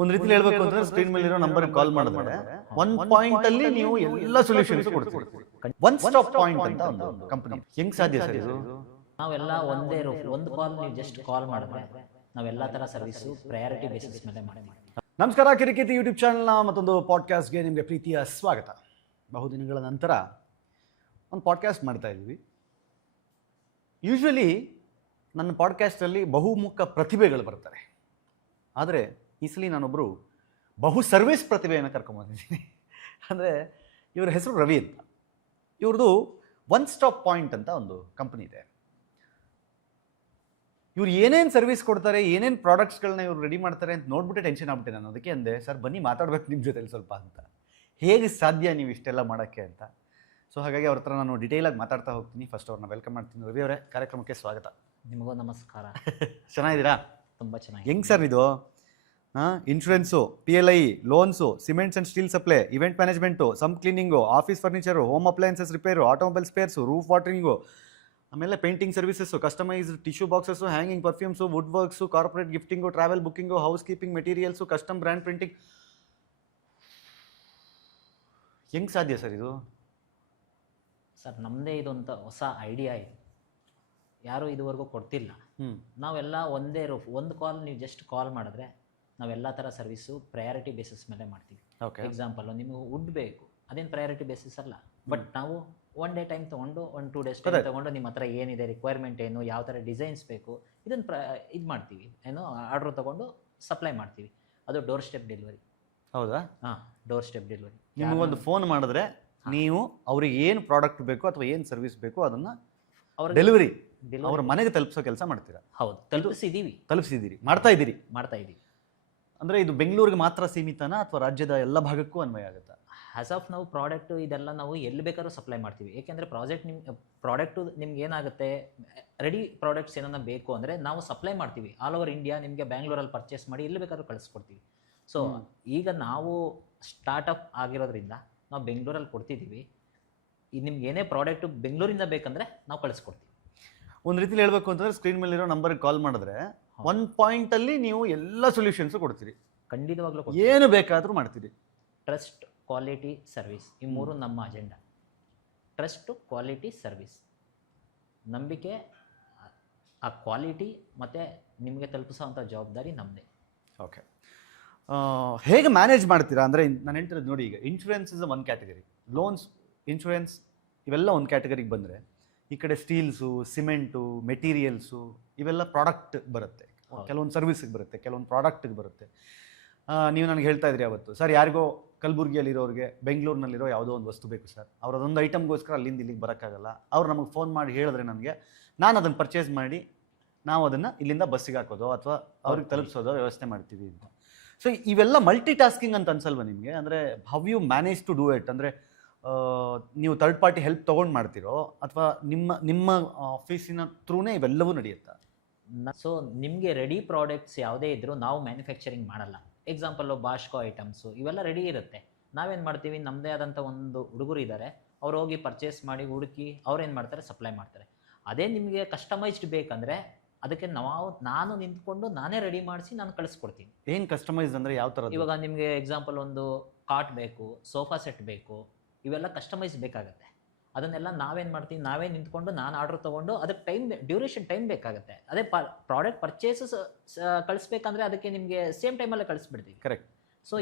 ಒಂದು ರೀತಿಲಿ ಹೇಳ್ಬೇಕು ಅಂದ್ರೆ ಸ್ಕ್ರೀನ್ ಮೇಲೆ ಇರೋ ನಂಬರ್ ಕಾಲ್ ಮಾಡಿದ್ರೆ ಒನ್ ಪಾಯಿಂಟ್ ಅಲ್ಲಿ ನೀವು ಎಲ್ಲ ಸೊಲ್ಯೂಷನ್ಸ್ ಕೊಡ್ತೀರಿ. ಒನ್ ಸ್ಟಾಪ್ ಪಾಯಿಂಟ್ ಅಂತ ಒಂದು ಕಂಪನಿ ಹೆಂಗ್ ಸಾಧ್ಯ ಸರ್ ಇದು? ನಾವೆಲ್ಲ ಒಂದೇ ಒಂದು ಕಾಲ್ ನೀವು ಜಸ್ಟ್ ಕಾಲ್ ಮಾಡಿದ್ರೆ ನಾವೆಲ್ಲ ತರ ಸರ್ವಿಸು ಪ್ರಯಾರಿಟಿ ಬೇಸಿಸ್ ಮೇಲೆ ಮಾಡ್ತೀವಿ. ನಮಸ್ಕಾರ, ಕಿರಿಕಿತಿ ಯೂಟ್ಯೂಬ್ ಚಾನಲ್ನ ಮತ್ತೊಂದು ಪಾಡ್ಕಾಸ್ಟ್ಗೆ ನಿಮಗೆ ಪ್ರೀತಿಯ ಸ್ವಾಗತ. ಬಹುದಿನಗಳ ನಂತರ ಒಂದು ಪಾಡ್ಕಾಸ್ಟ್ ಮಾಡ್ತಾ ಇದ್ದೀವಿ. ಯೂಶ್ವಲಿ ನನ್ನ ಪಾಡ್ಕಾಸ್ಟಲ್ಲಿ ಬಹುಮುಖ ಪ್ರತಿಭೆಗಳು ಬರ್ತಾರೆ, ಆದರೆ ಈ ಸಲ ನಾನೊಬ್ಬರು ಬಹು ಸರ್ವಿಸ್ ಪ್ರತಿಭೆಯನ್ನು ಕರ್ಕೊಂಬಂದಿದ್ದೀನಿ. ಅಂದರೆ ಇವ್ರ ಹೆಸರು ರವಿ ಅಂತ. ಇವ್ರದ್ದು ಒನ್ ಸ್ಟಾಪ್ ಪಾಯಿಂಟ್ ಅಂತ ಒಂದು ಕಂಪನಿ ಇದೆ. ಇವ್ರು ಏನೇನು ಸರ್ವಿಸ್ ಕೊಡ್ತಾರೆ, ಏನೇನು ಪ್ರಾಡಕ್ಟ್ಸ್ಗಳನ್ನ ಇವ್ರು ರೆಡಿ ಮಾಡ್ತಾರೆ ಅಂತ ನೋಡ್ಬಿಟ್ಟೆ ಟೆನ್ಷನ್ ಆಗ್ಬಿಟ್ಟೆ. ನಾನು ಅದಕ್ಕೆ ಅಂದೆ, ಸರ್ ಬನ್ನಿ ಮಾತಾಡ್ಬೇಕು ನಿಮ್ಮ ಜೊತೆಲಿ ಸ್ವಲ್ಪ ಅಂತ. ಹೇಗೆ ಸಾಧ್ಯ ನೀವು ಇಷ್ಟೆಲ್ಲ ಮಾಡೋಕ್ಕೆ ಅಂತ. ಸೊ ಹಾಗಾಗಿ ಅವ್ರ ಹತ್ರ ನಾನು ಡೀಟೇಲಾಗಿ ಮಾತಾಡ್ತಾ ಹೋಗ್ತೀನಿ. ಫಸ್ಟ್ ಅವ್ರನ್ನ ವೆಲ್ಕಮ್ ಮಾಡ್ತೀನಿ. ರವಿ ಅವರೇ, ಕಾರ್ಯಕ್ರಮಕ್ಕೆ ಸ್ವಾಗತ. ನಿಮಗೂ ನಮಸ್ಕಾರ. ಚೆನ್ನಾಗಿದ್ದೀರಾ? ತುಂಬ ಚೆನ್ನಾಗಿ. ಹೆಂಗೆ ಸರ್ ಇದು? Insurance, PLI, loans, cements and steel supply, event management, sump cleaning, office furniture, home appliances repair, automobile spares, roof watering, ಆಮೇಲೆ painting services, customized tissue boxes, hanging perfumes, wood works, corporate gifting, travel booking, housekeeping materials, custom brand printing. ಹೆಂಗೆ ಸಾಧ್ಯ sir ಇದು? Sir ನಮ್ಮದೇ ಇದೊಂಥ ಹೊಸ idea ಇದು, ಯಾರೂ ಇದುವರೆಗೂ ಕೊಡ್ತಿಲ್ಲ. ನಾವೆಲ್ಲ ಒಂದೇ ಒಂದು ಕಾಲ್ ನೀವು ಜಸ್ಟ್ ಕಾಲ್ ಮಾಡಿದ್ರೆ ನಾವೆಲ್ಲ ಥರ ಸರ್ವಿಸು ಪ್ರಯಾರಿಟಿ ಬೇಸಿಸ್ ಮೇಲೆ ಮಾಡ್ತೀವಿ. ಎಕ್ಸಾಂಪಲ್, ನಿಮಗೆ ವುಡ್ ಬೇಕು, ಅದೇನು ಪ್ರಯಾರಿಟಿ ಬೇಸಿಸ್ ಅಲ್ಲ, ಬಟ್ ನಾವು ಒನ್ ಡೇ ಟೈಮ್ ತೊಗೊಂಡು 1-2 ಡೇಸ್ ಟೈಮ್ ತೊಗೊಂಡು ನಿಮ್ಮ ಹತ್ರ ಏನಿದೆ ರಿಕ್ವೈರ್ಮೆಂಟ್ ಏನು, ಯಾವ ಥರ ಡಿಸೈನ್ಸ್ ಬೇಕು, ಇದನ್ನು ಇದು ಮಾಡ್ತೀವಿ, ಏನೋ ಆರ್ಡ್ರ್ ತೊಗೊಂಡು ಸಪ್ಲೈ ಮಾಡ್ತೀವಿ. ಅದು ಡೋರ್ ಸ್ಟೆಪ್ ಡೆಲಿವರಿ. ಹೌದಾ? ಹಾಂ, ಡೋರ್ ಸ್ಟೆಪ್ ಡೆಲಿವರಿ. ನಿಮಗೊಂದು ಫೋನ್ ಮಾಡಿದ್ರೆ ನೀವು ಅವ್ರಿಗೆ ಏನು ಪ್ರಾಡಕ್ಟ್ ಬೇಕು ಅಥವಾ ಏನು ಸರ್ವಿಸ್ ಬೇಕು ಅದನ್ನು ಅವ್ರ ಡೆಲಿವರಿ ಅವ್ರ ಮನೆಗೆ ತಲುಪಿಸೋ ಕೆಲಸ ಮಾಡ್ತೀರಾ? ಹೌದು, ತಲುಪಿಸಿದ್ದೀರಿ, ಮಾಡ್ತಾ ಇದ್ದೀರಿ. ಅಂದರೆ ಇದು ಬೆಂಗಳೂರಿಗೆ ಮಾತ್ರ ಸೀಮಿತನಾ ಅಥವಾ ರಾಜ್ಯದ ಎಲ್ಲ ಭಾಗಕ್ಕೂ ಅನ್ವಯ ಆಗುತ್ತಾ? ಆ್ಯಸ್ ಆಫ್ ನಾವು ಪ್ರಾಡಕ್ಟು ಇದೆಲ್ಲ ನಾವು ಎಲ್ಲಿ ಬೇಕಾದ್ರೂ ಸಪ್ಲೈ ಮಾಡ್ತೀವಿ. ಏಕೆಂದರೆ ಪ್ರಾಡಕ್ಟು ನಿಮ್ಗೆ ಏನಾಗುತ್ತೆ, ರೆಡಿ ಪ್ರಾಡಕ್ಟ್ಸ್ ಏನಾರ ಬೇಕು ಅಂದರೆ ನಾವು ಸಪ್ಲೈ ಮಾಡ್ತೀವಿ ಆಲ್ ಓವರ್ ಇಂಡಿಯಾ. ನಿಮಗೆ ಬ್ಯಾಂಗ್ಳೂರಲ್ಲಿ ಪರ್ಚೇಸ್ ಮಾಡಿ ಎಲ್ಲಿ ಬೇಕಾದ್ರೂ ಕಳಿಸ್ಕೊಡ್ತೀವಿ. ಸೊ ಈಗ ನಾವು ಸ್ಟಾರ್ಟಪ್ ಆಗಿರೋದ್ರಿಂದ ನಾವು ಬೆಂಗಳೂರಲ್ಲಿ ಕೊಡ್ತಿದ್ದೀವಿ. ಇದು ನಿಮ್ಗೆ ಏನೇ ಪ್ರಾಡಕ್ಟು ಬೆಂಗಳೂರಿಂದ ಬೇಕಂದರೆ ನಾವು ಕಳಿಸ್ಕೊಡ್ತೀವಿ. ಒಂದು ರೀತಿಲಿ ಹೇಳ್ಬೇಕು ಅಂತಂದರೆ ಸ್ಕ್ರೀನ್ ಮೇಲಿರೋ ನಂಬರ್ಗೆ ಕಾಲ್ ಮಾಡಿದ್ರೆ ಒನ್ ಪಾಯಿಂಟಲ್ಲಿ ನೀವು ಎಲ್ಲ ಸೊಲ್ಯೂಷನ್ಸು ಕೊಡ್ತೀರಿ. ಖಂಡಿತವಾಗ್ಲೂ ಏನು ಬೇಕಾದರೂ ಮಾಡ್ತೀರಿ. ಟ್ರಸ್ಟ್, ಕ್ವಾಲಿಟಿ, ಸರ್ವಿಸ್, ಈ ಮೂರು ನಮ್ಮ ಅಜೆಂಡಾ. ಟ್ರಸ್ಟು, ಕ್ವಾಲಿಟಿ, ಸರ್ವಿಸ್, ನಂಬಿಕೆ, ಆ ಕ್ವಾಲಿಟಿ ಮತ್ತು ನಿಮಗೆ ತಲುಪಿಸೋವಂಥ ಜವಾಬ್ದಾರಿ ನಮ್ಮದೇ. ಓಕೆ, ಹೇಗೆ ಮ್ಯಾನೇಜ್ ಮಾಡ್ತೀರಾ? ಅಂದರೆ ನಾನು ಹೇಳ್ತಿರೋದು ನೋಡಿ, ಈಗ insurance is one category, loans, insurance ಇವೆಲ್ಲ ಒಂದು ಕ್ಯಾಟಗರಿಗೆ ಬಂದರೆ, ಈ ಕಡೆ ಸ್ಟೀಲ್ಸು, ಸಿಮೆಂಟು, ಮೆಟೀರಿಯಲ್ಸು ಇವೆಲ್ಲ ಪ್ರಾಡಕ್ಟ್ ಬರುತ್ತೆ. ಕೆಲವೊಂದು ಸರ್ವಿಸಿಗೆ ಬರುತ್ತೆ, ಕೆಲವೊಂದು ಪ್ರಾಡಕ್ಟಿಗೆ ಬರುತ್ತೆ. ನೀವು ನನಗೆ ಹೇಳ್ತಾ ಇದ್ರಿ ಅವತ್ತು, ಸರ್ ಯಾರಿಗೋ ಕಲಬುರಗಿಯಲ್ಲಿರೋರಿಗೆ ಬೆಂಗಳೂರಿನಲ್ಲಿರೋ ಯಾವುದೋ ಒಂದು ವಸ್ತು ಬೇಕು ಸರ್, ಅವ್ರು ಅದೊಂದು ಐಟಮ್ಗೋಸ್ಕರ ಅಲ್ಲಿಂದ ಇಲ್ಲಿಗೆ ಬರೋಕ್ಕಾಗಲ್ಲ. ಅವ್ರು ನಮಗೆ ಫೋನ್ ಮಾಡಿ ಹೇಳಿದ್ರೆ ನನಗೆ, ನಾನು ಅದನ್ನು ಪರ್ಚೇಸ್ ಮಾಡಿ ನಾವು ಅದನ್ನು ಇಲ್ಲಿಂದ ಬಸ್ಸಿಗೆ ಹಾಕೋದು ಅಥವಾ ಅವ್ರಿಗೆ ತಲುಪಿಸೋದೋ ವ್ಯವಸ್ಥೆ ಮಾಡ್ತೀವಿ ಅಂತ. ಸೊ ಇವೆಲ್ಲ ಮಲ್ಟಿ ಟಾಸ್ಕಿಂಗ್ ಅಂತ ಅನ್ಸಲ್ವ ನಿಮಗೆ? ಅಂದರೆ how you manage to do it? ಅಂದರೆ ನೀವು ಥರ್ಡ್ ಪಾರ್ಟಿ ಹೆಲ್ಪ್ ತೊಗೊಂಡು ಮಾಡ್ತೀರೋ ಅಥವಾ ನಿಮ್ಮ ಆಫೀಸಿನ ಥ್ರೂನೇ ಇವೆಲ್ಲವೂ ನಡೆಯುತ್ತಾ? ಸೊ ನಿಮಗೆ ರೆಡಿ ಪ್ರಾಡಕ್ಟ್ಸ್ ಯಾವುದೇ ಇದ್ದರೂ ನಾವು ಮ್ಯಾನುಫ್ಯಾಕ್ಚರಿಂಗ್ ಮಾಡಲ್ಲ. ಎಕ್ಸಾಂಪಲ್ಲು ಬಾಷ್ಕೋ ಐಟಮ್ಸು ಇವೆಲ್ಲ ರೆಡಿ ಇರುತ್ತೆ. ನಾವೇನು ಮಾಡ್ತೀವಿ, ನಮ್ಮದೇ ಆದಂಥ ಒಂದು ಹುಡುಗರು ಇದ್ದಾರೆ, ಅವ್ರು ಹೋಗಿ ಪರ್ಚೇಸ್ ಮಾಡಿ ಹುಡುಕಿ ಅವ್ರೇನು ಮಾಡ್ತಾರೆ, ಸಪ್ಲೈ ಮಾಡ್ತಾರೆ. ಅದೇ ನಿಮಗೆ ಕಸ್ಟಮೈಸ್ಡ್ ಬೇಕಂದರೆ ಅದಕ್ಕೆ ನಾನು ನಿಂತ್ಕೊಂಡು ನಾನೇ ರೆಡಿ ಮಾಡಿಸಿ ನಾನು ಕಳಿಸ್ಕೊಡ್ತೀನಿ. ಏನು ಕಸ್ಟಮೈಸ್ಡ್ ಅಂದರೆ ಯಾವ ಥರ? ಇವಾಗ ನಿಮಗೆ ಎಕ್ಸಾಂಪಲ್ ಒಂದು ಕಾಟ್ ಬೇಕು, ಸೋಫಾ ಸೆಟ್ ಬೇಕು, ಇವೆಲ್ಲ ಕಸ್ಟಮೈಸ್ ಬೇಕಾಗುತ್ತೆ. ಅದನ್ನೆಲ್ಲ ನಾವೇನು ಮಾಡ್ತೀವಿ, ನಾವೇ ನಿಂತ್ಕೊಂಡು ನಾನು ಆರ್ಡ್ರ್ ತೊಗೊಂಡು ಅದಕ್ಕೆ ಡ್ಯೂರೇಷನ್ ಟೈಮ್ ಬೇಕಾಗುತ್ತೆ. ಅದೇ ಪ್ರಾಡಕ್ಟ್ ಪರ್ಚೇಸಸ್ ಕಳಿಸ್ಬೇಕಂದ್ರೆ ಅದಕ್ಕೆ ನಿಮಗೆ ಸೇಮ್ ಟೈಮಲ್ಲೇ ಕಳಿಸ್ಬಿಡ್ತೀವಿ. ಕರೆಕ್ಟ್. ಸೊ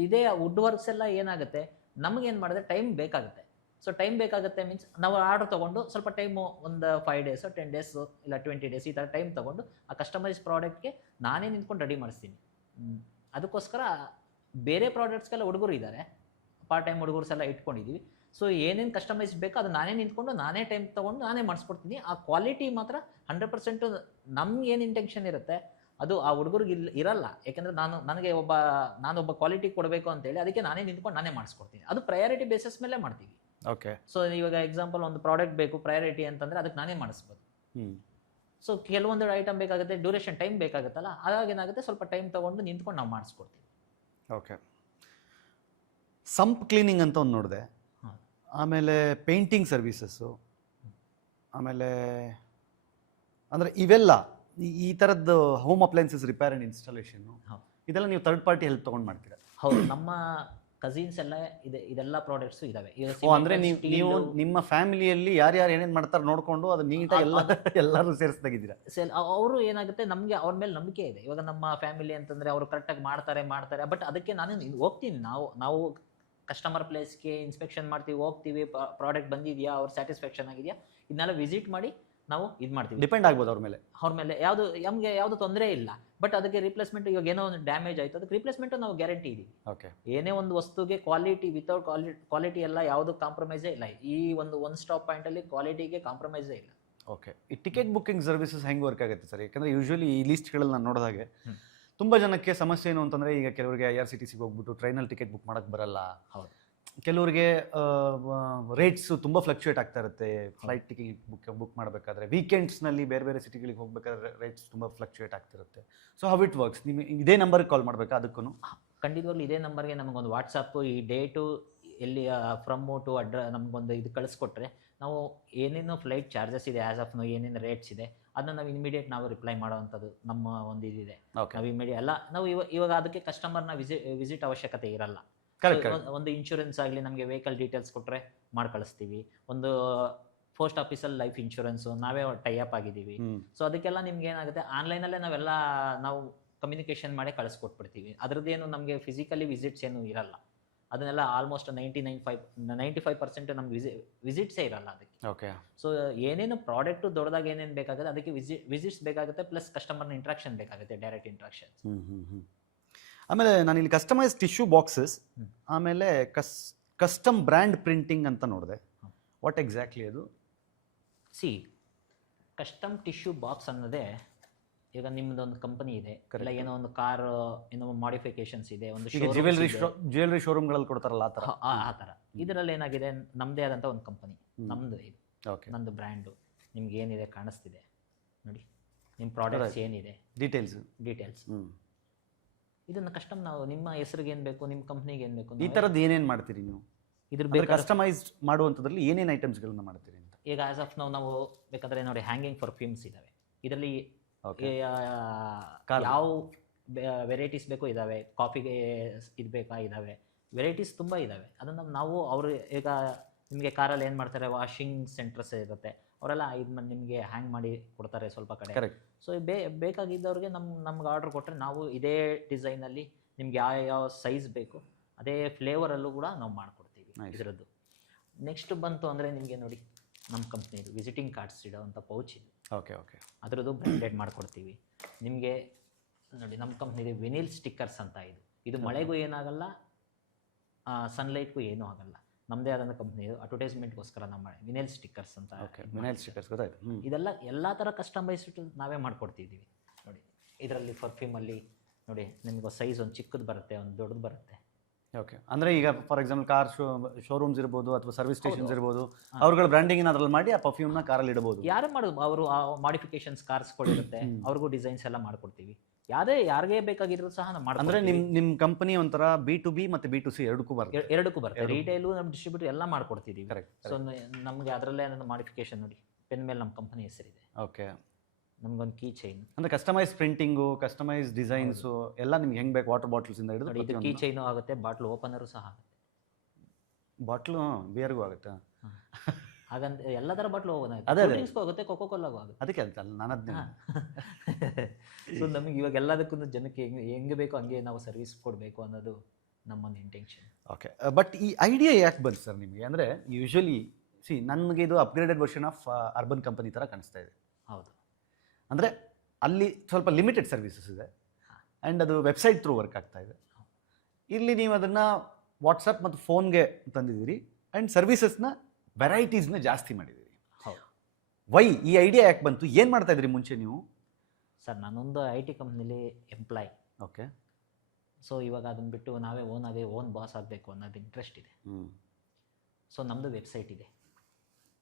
ಇದೇ ವುಡ್ ವರ್ಕ್ಸ್ ಎಲ್ಲ ಏನಾಗುತ್ತೆ, ನಮಗೇನು ಮಾಡಿದ್ರೆ ಟೈಮ್ ಬೇಕಾಗುತ್ತೆ. ಸೊ ಟೈಮ್ ಬೇಕಾಗುತ್ತೆ ಮೀನ್ಸ್ ನಾವು ಆರ್ಡ್ರ್ ತೊಗೊಂಡು ಸ್ವಲ್ಪ ಟೈಮು ಒಂದು 5 ಡೇಸು 10 ಡೇಸು ಇಲ್ಲ 20 ಡೇಸ್ ಈ ಥರ ಟೈಮ್ ತೊಗೊಂಡು ಆ ಕಸ್ಟಮೈಸ್ ಪ್ರಾಡಕ್ಟ್ಗೆ ನಾನೇ ನಿಂತ್ಕೊಂಡು ರೆಡಿ ಮಾಡಿಸ್ತೀನಿ. ಅದಕ್ಕೋಸ್ಕರ ಬೇರೆ ಪ್ರಾಡಕ್ಟ್ಸ್ಗೆಲ್ಲ ಹುಡುಗರು ಇದ್ದಾರೆ, ಪಾರ್ಟ್ ಟೈಮ್ ಹುಡುಗರ್ಸ್ ಎಲ್ಲ ಇಟ್ಕೊಂಡಿದ್ದೀವಿ. ಸೊ ಏನೇನು ಕಸ್ಟಮೈಸ್ ಬೇಕೋ ಅದು ನಾನೇ ನಿಂತ್ಕೊಂಡು ನಾನೇ ಟೈಮ್ ತೊಗೊಂಡು ನಾನೇ ಮಾಡಿಸ್ಕೊಡ್ತೀನಿ. ಆ ಕ್ವಾಲಿಟಿ ಮಾತ್ರ 100% ನಮ್ಗೆ ಏನು ಇಂಟೆನ್ಷನ್ ಇರುತ್ತೆ ಅದು ಆ ಹುಡುಗರಿಗೆ ಇರಲ್ಲ. ಯಾಕೆಂದರೆ ನಾನೊಬ್ಬ ಕ್ವಾಲಿಟಿ ಕೊಡಬೇಕು ಅಂತೇಳಿ ಅದಕ್ಕೆ ನಾನೇ ನಿಂತ್ಕೊಂಡು ನಾನೇ ಮಾಡಿಸ್ಕೊಡ್ತೀನಿ. ಅದು ಪ್ರಯಾರಿಟಿ ಬೇಸಿಸ್ ಮೇಲೆ ಮಾಡ್ತೀವಿ. ಓಕೆ. ಸೊ ಇವಾಗ ಎಕ್ಸಾಂಪಲ್ ಒಂದು ಪ್ರಾಡಕ್ಟ್ ಬೇಕು ಪ್ರಯಾರಿಟಿ ಅಂತಂದರೆ ಅದಕ್ಕೆ ನಾನೇ ಮಾಡಿಸ್ಬೋದು. ಸೊ ಕೆಲವೊಂದು ಐಟಮ್ ಬೇಕಾಗುತ್ತೆ, ಡ್ಯೂರೇಷನ್ ಟೈಮ್ ಬೇಕಾಗುತ್ತಲ್ಲ, ಅವಾಗೇನಾಗುತ್ತೆ ಸ್ವಲ್ಪ ಟೈಮ್ ತೊಗೊಂಡು ನಿಂತ್ಕೊಂಡು ನಾವು ಮಾಡಿಸ್ಕೊಡ್ತೀವಿ. ಓಕೆ. ಸಂಪ್ ಕ್ಲೀನಿಂಗ್ ಅಂತ ಒಂದು ನೋಡಿದೆ, ಆಮೇಲೆ ಪೇಂಟಿಂಗ್ ಸರ್ವಿಸಸ್ಸು, ಆಮೇಲೆ ಅಂದರೆ ಇವೆಲ್ಲ ಈ ಥರದ್ದು ಹೋಮ್ ಅಪ್ಲಯನ್ಸಸ್ ರಿಪೇರ್ ಆ್ಯಂಡ್ ಇನ್ಸ್ಟಾಲೇಷನ್ನು ಇದೆಲ್ಲ ನೀವು ಥರ್ಡ್ ಪಾರ್ಟಿ ಹೆಲ್ಪ್ ತೊಗೊಂಡು ಮಾಡ್ತೀರಾ? ಹೌದು, ನಮ್ಮ ಕಸಿನ್ಸ್ ಎಲ್ಲ ಇದೆಲ್ಲ ಪ್ರಾಡಕ್ಟ್ಸು ಇದಾವೆ. ಈಗ ಓ, ಅಂದರೆ ನೀವು ನಿಮ್ಮ ಫ್ಯಾಮಿಲಿಯಲ್ಲಿ ಯಾರ್ಯಾರು ಏನೇನು ಮಾಡ್ತಾರೆ ನೋಡಿಕೊಂಡು ಅದು ನೀಟಾಗಿ ಎಲ್ಲರೂ ಸೇರಿಸ್ದಾಗಿದ್ದೀರಾ? ಅವರು ಏನಾಗುತ್ತೆ, ನಮಗೆ ಅವ್ರ ಮೇಲೆ ನಂಬಿಕೆ ಇದೆ. ಇವಾಗ ನಮ್ಮ ಫ್ಯಾಮಿಲಿ ಅಂತಂದ್ರೆ ಅವರು ಕರೆಕ್ಟಾಗಿ ಮಾಡ್ತಾರೆ. ಬಟ್ ಅದಕ್ಕೆ ನಾನು ಹೋಗ್ತೀನಿ, ನಾವು ಕಸ್ಟಮರ್ ಪ್ಲೇಸ್ಗೆ ಇನ್ಸ್ಪೆಕ್ಷನ್ ಮಾಡ್ತೀವಿ, ಹೋಗ್ತೀವಿ, ಪ್ರಾಡಕ್ಟ್ ಬಂದಿದೆಯಾ, ಅವ್ರ ಸ್ಯಾಟಿಸ್ಫ್ಯಾಕ್ಷನ್ ಆಗಿದೆಯಾ, ಇದನ್ನೆಲ್ಲ ವಿಸಿಟ್ ಮಾಡಿ ನಾವು ಇದು ಮಾಡ್ತೀವಿ. ಡಿಪೆಂಡ್ ಆಗ್ಬೋದು ಅವ್ರ ಮೇಲೆ ನಮಗೆ ಯಾವುದು ತೊಂದರೆ ಇಲ್ಲ. ಬಟ್ ಅದಕ್ಕೆ ರಿಪ್ಲೇಸ್ಮೆಂಟ್, ಇವಾಗ ಏನೋ ಒಂದು ಡ್ಯಾಮೇಜ್ ಆಯಿತು, ಅದಕ್ಕೆ ರಿಪ್ಲೇಸ್ಮೆಂಟ್ ನಾವು ಗ್ಯಾರಂಟಿ ಇದೀವಿ. ಓಕೆ. ಏನೇ ಒಂದು ವಸ್ತುಗೆ ವಿತೌಟ್ ಕ್ವಾಲಿಟಿ ಎಲ್ಲ ಯಾವುದು ಕಾಂಪ್ರಮೈಸೇ ಇಲ್ಲ. ಈ ಒನ್ ಸ್ಟಾಪ್ ಪಾಯಿಂಟಲ್ಲಿ ಕ್ವಾಲಿಟಿಗೆ ಕಾಂಪ್ರಮೈಸೇ ಇಲ್ಲ. ಓಕೆ. ಈ ಟಿಕೆಟ್ ಬುಕ್ಕಿಂಗ್ ಸರ್ವಿಸಸ್ ಹೆಂಗೆ ವರ್ಕ್ ಆಗುತ್ತೆ ಸರ್? ಯಾಕಂದರೆ ಯೂಶ್ವಲಿ ಈ ಲೀಸ್ಟ್ಗಳಲ್ಲಿ ನಾನು ನೋಡಿದಾಗೆ ತುಂಬ ಜನಕ್ಕೆ ಸಮಸ್ಯೆ ಏನು ಅಂತಂದರೆ, ಈಗ ಕೆಲವರಿಗೆ IRCTC ಹೋಗ್ಬಿಟ್ಟು ಟ್ರೈನಲ್ಲಿ ಟಿಕೆಟ್ ಬುಕ್ ಮಾಡೋಕ್ಕೆ ಬರಲ್ಲ. ಹೌದು. ಕೆಲವರಿಗೆ ರೇಟ್ಸು ತುಂಬ ಫ್ಲಕ್ಚುಯೇಟ್ ಆಗ್ತಾ ಇರುತ್ತೆ. ಫ್ಲೈಟ್ ಟಿಕೆಟ್ ಬುಕ್ ಮಾಡಬೇಕಾದ್ರೆ ವೀಕೆಂಡ್ಸ್ನಲ್ಲಿ ಬೇರೆ ಸಿಟಿಗಳಿಗೆ ಹೋಗ್ಬೇಕಾದ್ರೆ ರೇಟ್ಸ್ ತುಂಬ ಫ್ಲಕ್ಚುಯೇಟ್ ಆಗ್ತಿರುತ್ತೆ. So how it works? ನಿಮಗೆ ಇದೇ ನಂಬರ್ಗೆ ಕಾಲ್ ಮಾಡಬೇಕಾ ಅದಕ್ಕೂ? ಖಂಡಿತವಾಗ್ಲೂ ಇದೇ ನಂಬರ್ಗೆ ನಮಗೊಂದು ವಾಟ್ಸಪ್ಪು, ಈ ಡೇಟು, ಎಲ್ಲಿ ಫ್ರಮ್ಮು ಟು ನಮಗೊಂದು ಇದು ಕಳಿಸ್ಕೊಟ್ರೆ, ನಾವು ಏನೇನು ಫ್ಲೈಟ್ ಚಾರ್ಜಸ್ ಇದೆ, ಆ್ಯಸ್ ಆಫ್ ಏನೇನು ರೇಟ್ಸ್ ಇದೆ, ಅದನ್ನ ನಾವು ಇಮಿಡಿಯೇಟ್ ನಾವು ರಿಪ್ಲೈ ಮಾಡೋವಂಥದ್ದು ನಮ್ಮ ಒಂದು ಇದಿದೆ. ನಾವು ಇಮಿಡಿಯೇಟ್ ಎಲ್ಲ ನಾವು ಇವಾಗ ಅದಕ್ಕೆ ಕಸ್ಟಮರ್ನ ವಿಸಿಟ್ ಅವಶ್ಯಕತೆ ಇರಲ್ಲ. ಒಂದು ಇನ್ಶೂರೆನ್ಸ್ ಆಗಲಿ, ನಮಗೆ ವೆಹಿಕಲ್ ಡೀಟೇಲ್ಸ್ ಕೊಟ್ಟರೆ ಮಾಡಿ ಕಳಿಸ್ತೀವಿ. ಒಂದು ಪೋಸ್ಟ್ ಆಫೀಸಲ್ಲಿ ಲೈಫ್ ಇನ್ಶೂರೆನ್ಸು ನಾವೇ ಟೈ ಅಪ್ ಆಗಿದ್ದೀವಿ. ಸೊ ಅದಕ್ಕೆಲ್ಲ ನಿಮ್ಗೆ ಏನಾಗುತ್ತೆ, ಆನ್ಲೈನಲ್ಲೇ ನಾವು ಕಮ್ಯುನಿಕೇಷನ್ ಮಾಡಿ ಕಳಿಸ್ಕೊಟ್ಬಿಡ್ತೀವಿ. ಅದ್ರದ್ದೇನು ನಮಗೆ ಫಿಸಿಕಲಿ ವಿಸಿಟ್ಸ್ ಏನು ಇರಲ್ಲ. ಅದನ್ನೆಲ್ಲ ಆಲ್ಮೋಸ್ಟ್ 95% ನಮ್ಗೆ ವಿಸಿಟ್ಸೇ ಇರಲ್ಲ ಅದಕ್ಕೆ. ಓಕೆ. ಸೊ ಏನೇನು ಪ್ರಾಡಕ್ಟು ದೊಡ್ಡದಾಗಿ ಏನೇನು ಬೇಕಾಗುತ್ತೆ ಅದಕ್ಕೆ ವಿಸಿಟ್ಸ್ ಬೇಕಾಗುತ್ತೆ, ಪ್ಲಸ್ ಕಸ್ಟಮರ್ನ ಇಂಟ್ರಾಕ್ಷನ್ ಬೇಕಾಗುತ್ತೆ, ಡೈರೆಕ್ಟ್ ಇಂಟ್ರಾಕ್ಷನ್. ಆಮೇಲೆ ನಾನು ಇಲ್ಲಿ ಕಸ್ಟಮೈಸ್ ಟಿಶ್ಯೂ ಬಾಕ್ಸಸ್, ಆಮೇಲೆ ಕಸ್ಟಮ್ ಬ್ರ್ಯಾಂಡ್ ಪ್ರಿಂಟಿಂಗ್ ಅಂತ ನೋಡಿದೆ. ವಾಟ್ ಎಕ್ಸಾಕ್ಟ್ಲಿ ಅದು? ಕಸ್ಟಮ್ ಟಿಶ್ಯೂ ಬಾಕ್ಸ್ ಅನ್ನೋದೇ, ಈಗ ನಿಮ್ಮದೊಂದು ಕಂಪನಿ ಇದೆ, ಇಲ್ಲ ಏನೋ ಒಂದು ಕಾರ್ ಏನೋ ಮಾಡಿಫಿಕೇಶನ್ಸ್ ಇದೆ, ಒಂದು ಜ್ಯುವೆಲ್ರಿ ಶೋರೂಮ್ಗಳಲ್ಲಿ ಕೊಡ್ತಾರಲ್ಲ ಆ ಥರ. ಇದರಲ್ಲಿ ಏನಾಗಿದೆ, ನಮ್ಮದೇ ಆದಂಥ ಒಂದು ಕಂಪನಿ, ನಮ್ಮದು ಇದು, ನಂದು ಬ್ರ್ಯಾಂಡು ನಿಮ್ಗೆ ಏನಿದೆ ಕಾಣಿಸ್ತಿದೆ ನೋಡಿ, ನಿಮ್ಮ ಪ್ರಾಡಕ್ಟ್ಸ್ ಏನಿದೆ ಡೀಟೇಲ್ಸ್. ಇದನ್ನು ಕಸ್ಟಮ್ ನಾವು ನಿಮ್ಮ ಹೆಸರಿಗೆ ಏನು ಬೇಕು, ನಿಮ್ಮ ಕಂಪ್ನಿಗೆ ಏನು ಬೇಕು, ಈ ಥರದ್ದು ಏನೇನು ಮಾಡ್ತೀರಿ ನೀವು? ಇದ್ರ ಕಸ್ಟಮೈಸ್ ಮಾಡುವಂಥದ್ರಲ್ಲಿ ಏನೇನು ಐಟಮ್ಸ್ಗಳನ್ನ ಮಾಡ್ತೀರಿ ಅಂತ? ಈಗ ಆಸ್ ಆಫ್ ನಾವು ಬೇಕಾದ್ರೆ ನೋಡಿ, ಹ್ಯಾಂಗಿಂಗ್ ಫರ್ಫ್ಯೂಮ್ಸ್ ಇದ್ದಾವೆ. ಇದರಲ್ಲಿ ಯಾವ ವೆರೈಟೀಸ್ ಬೇಕೋ ಇದ್ದಾವೆ, ಕಾಫಿಗೆ ಇದು ಬೇಕಾ ಇದ್ದಾವೆ, ವೆರೈಟೀಸ್ ತುಂಬ ಇದ್ದಾವೆ. ಅದನ್ನು ನಾವು ಈಗ ನಿಮಗೆ ಕಾರಲ್ಲಿ ಏನು ಮಾಡ್ತಾರೆ, ವಾಷಿಂಗ್ ಸೆಂಟರ್ಸ್ ಇರುತ್ತೆ, ಅವರೆಲ್ಲ ಇದು ನಿಮಗೆ ಹ್ಯಾಂಗ್ ಮಾಡಿ ಕೊಡ್ತಾರೆ ಸ್ವಲ್ಪ ಕಡೆ. ಸೊ ಬೇಕಾಗಿದ್ದವ್ರಿಗೆ ನಮ್ಗೆ ಆರ್ಡರ್ ಕೊಟ್ಟರೆ ನಾವು ಇದೇ ಡಿಸೈನಲ್ಲಿ ನಿಮ್ಗೆ ಯಾವ ಸೈಜ್ ಬೇಕು ಅದೇ ಫ್ಲೇವರಲ್ಲೂ ಕೂಡ ನಾವು ಮಾಡಿಕೊಡ್ತೀವಿ ಇದರದ್ದು. ನೆಕ್ಸ್ಟ್ ಬಂತು ಅಂದರೆ ನಿಮಗೆ ನೋಡಿ, ನಮ್ಮ ಕಂಪ್ನಿದು ವಿಸಿಟಿಂಗ್ ಕಾರ್ಡ್ಸ್ ಇಡೋವಂಥ ಪೌಚ್ ಇದು. ಅದರದ್ದು ಬ್ರ್ಯಾಂಡೆಡ್ ಮಾಡಿಕೊಡ್ತೀವಿ ನಿಮಗೆ. ನೋಡಿ, ನಮ್ಮ ಕಂಪ್ನಿದು ವಿನಿಲ್ ಸ್ಟಿಕ್ಕರ್ಸ್ ಅಂತ ಇದು ಮಳೆಗೂ ಏನಾಗಲ್ಲ, ಸನ್ಲೈಟ್ಗೂ ಏನೂ ಆಗಲ್ಲ. ನಮ್ಮದೇ ಆದಂಥ ಕಂಪ್ನಿ ಇದು, ಅಡ್ವರ್ಟೈಸ್ಮೆಂಟ್ಗೋಸ್ಕರ ನಮ್ಮ ವಿನಿಲ್ ಸ್ಟಿಕ್ಕರ್ಸ್ ಅಂತ. ಇದೆಲ್ಲ ಎಲ್ಲ ಥರ ಕಸ್ಟಮೈಸ್ಡ್ ನಾವೇ ಮಾಡ್ಕೊಡ್ತಿದ್ದೀವಿ. ನೋಡಿ, ಇದರಲ್ಲಿ ಪರ್ಫ್ಯೂಮಲ್ಲಿ ನೋಡಿ, ನಿಮ್ಗೆ ಸೈಜ್ ಒಂದು ಚಿಕ್ಕದು ಬರುತ್ತೆ, ಒಂದು ದೊಡ್ಡದು ಬರುತ್ತೆ. ಓಕೆ. ಅಂದರೆ ಈಗ ಫಾರ್ ಎಕ್ಸಾಂಪಲ್ ಕಾರ್ ಶೋರೂಮ್ಸ್ ಇರ್ಬೋದು ಅಥವಾ ಸರ್ವಿಸ್ ಸ್ಟೇಷನ್ಸ್ ಇರ್ಬೋದು, ಅವ್ರುಗಳ ಬ್ರ್ಯಾಂಡಿಂಗ್ ಅದರಲ್ಲಿ ಮಾಡಿ ಆ ಪರ್ಫ್ಯೂಮ್ನ ಕಾರಲ್ಲಿ ಇಡಬಹುದು. ಯಾರೇ ಮಾಡೋದು, ಅವರು ಮಾಡಿಫಿಕೇಶನ್ಸ್ ಕಾರ್ಸ್ಗಳಿರುತ್ತೆ, ಅವ್ರಿಗೂ ಡಿಸೈನ್ಸ್ ಎಲ್ಲ ಮಾಡ್ಕೊಡ್ತೀವಿ. ಯಾರಿಗೆ ಬೇಕಾಗಿದ್ರು ಸಹ ನಾವು ಮಾಡ್ತೀವಿ. ಅಂದರೆ ನಿಮ್ಮ ಕಂಪನಿ ಒಂಥರ B2B ಮತ್ತು B2C ಎರಡಕ್ಕೂ ಬರುತ್ತೆ. ರಿಟೇಲು, ನಮ್ಮ ಡಿಸ್ಟ್ರಿಬ್ಯೂಟರ್ ಎಲ್ಲ ಮಾಡ್ಕೊಡ್ತಿದ್ದೀವಿ. ಸೊ ನಮಗೆ ಅದರಲ್ಲೇ ನನ್ನ ಮಾಡಿಫಿಕೇಶನ್ ನೋಡಿ, ಪೆನ್ ಮೇಲೆ ನಮ್ಮ ಕಂಪನಿ ಹೆಸರಿದೆ. ಓಕೆ. ನಮಗೊಂದು ಕೀ ಚೈನ್, ಅಂದರೆ ಕಸ್ಟಮೈಸ್ ಪ್ರಿಂಟಿಂಗು, ಕಸ್ಟಮೈಸ್ ಡಿಸೈನ್ಸು ಎಲ್ಲ ನಿಮ್ಗೆ ಹೆಂಗೆ ಬೇಕು, ವಾಟರ್ ಬಾಟಲ್ಸಿಂದ ಹಿಡಿದು. ಇದು ಕೀ ಚೈನು ಆಗುತ್ತೆ, ಬಾಟ್ಲು ಓಪನರು ಸಹ ಆಗುತ್ತೆ. ಬಾಟ್ಲು ಬಿಯರ್ಗೂ ಆಗುತ್ತೆ? ಹಾಗಂತ ಎಲ್ಲ ಥರ ಬಾಟ್ಲು ಆಗುತ್ತೆ, ಕೊಕೋ ಕೋಲಾಗೂ ಆಗುತ್ತೆ. ಅದಕ್ಕೆ ಅಂತ ನಾನು ಅದನ್ನ ಸೊ ನಮಗೆ ಇವಾಗ ಎಲ್ಲದಕ್ಕೂ ಜನಕ್ಕೆ ಹೆಂಗೆ ಬೇಕೋ ಹಂಗೆ ನಾವು ಸರ್ವಿಸ್ ಕೊಡಬೇಕು ಅನ್ನೋದು ನಮ್ಮೊಂದು ಇಂಟೆನ್ಷನ್. ಓಕೆ. ಬಟ್ ಈ ಐಡಿಯಾ ಯಾಕೆ ಬಂತು ಸರ್ ನಿಮಗೆ? ಅಂದರೆ ಯೂಶ್ವಲಿ ನನಗೆ ಇದು upgraded version of urban company ಥರ ಕಾಣಿಸ್ತಾ ಇದೆ. ಹೌದು. ಅಂದರೆ ಅಲ್ಲಿ ಸ್ವಲ್ಪ ಲಿಮಿಟೆಡ್ ಸರ್ವಿಸಸ್ ಇದೆ ಆ್ಯಂಡ್ ಅದು ವೆಬ್ಸೈಟ್ ಥ್ರೂ ವರ್ಕ್ ಆಗ್ತಾ ಇದೆ. ಇಲ್ಲಿ ನೀವು ಅದನ್ನು ವಾಟ್ಸಪ್ ಮತ್ತು ಫೋನ್ಗೆ ತಂದಿದ್ದೀರಿ ಆ್ಯಂಡ್ ಸರ್ವಿಸಸ್ನ ವೆರೈಟೀಸ್ನ ಜಾಸ್ತಿ ಮಾಡಿದ್ದೀರಿ. ವೈ ಈ ಐಡಿಯಾ ಯಾಕೆ ಬಂತು? ಏನು ಮಾಡ್ತಾ ಇದ್ರಿ ಮುಂಚೆ ನೀವು? ಸರ್, ನಾನೊಂದು IT ಕಂಪ್ನಿಲಿ ಎಂಪ್ಲಾಯ್. ಓಕೆ. ಸೊ ಇವಾಗ ಅದನ್ನು ಬಿಟ್ಟು ನಾವೇ ಓನ್ ಬಾಸ್ ಆಗಬೇಕು ಅನ್ನೋದು ಇಂಟ್ರೆಸ್ಟ್ ಇದೆ. ಸೊ ನಮ್ಮದು ವೆಬ್ಸೈಟ್ ಇದೆ,